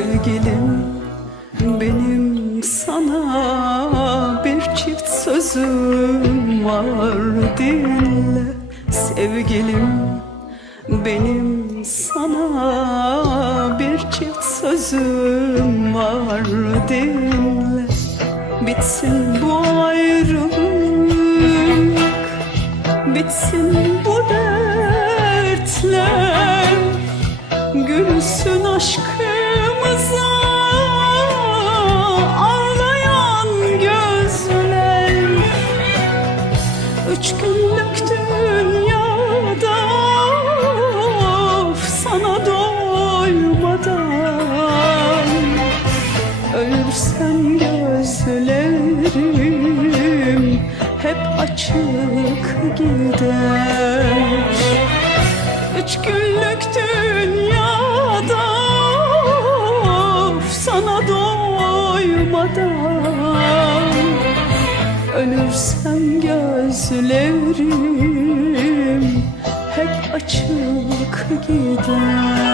sevgilim Benim sana bir çift sözüm var. Dinle Sevgilim benim sana bir çift sözüm var. Dinle Bitsin bu ayrılık Bitsin bu dertler. Gülsün aşkım. Gider Üç günlük dünyada sana doymadan. Ölürsem gözlerim hep açık gider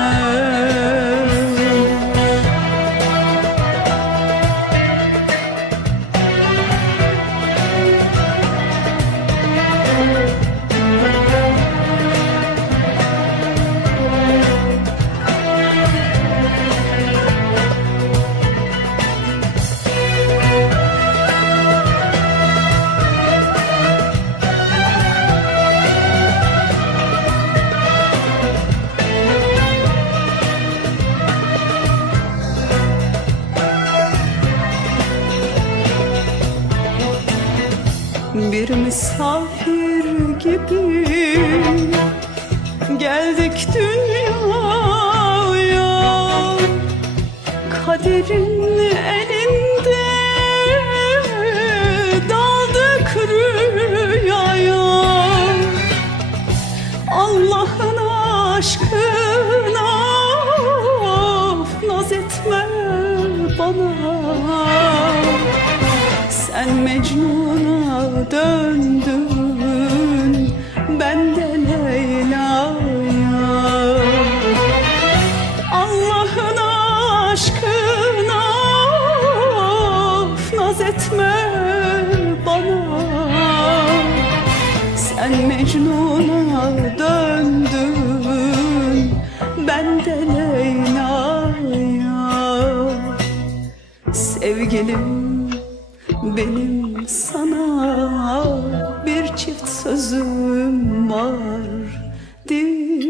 Bir misafir gibi geldik dünyaya. Kaderin elinde daldık rüyaya. Allah'ın aşkına naz etme bana. Sen Mecnun'a döndün Ben de Leyla'ya. Allah'ın aşkına of, naz etme bana. Sen Mecnun'a döndün Ben de Leyla'ya. Sevgilim benim sana sözüm var dinle.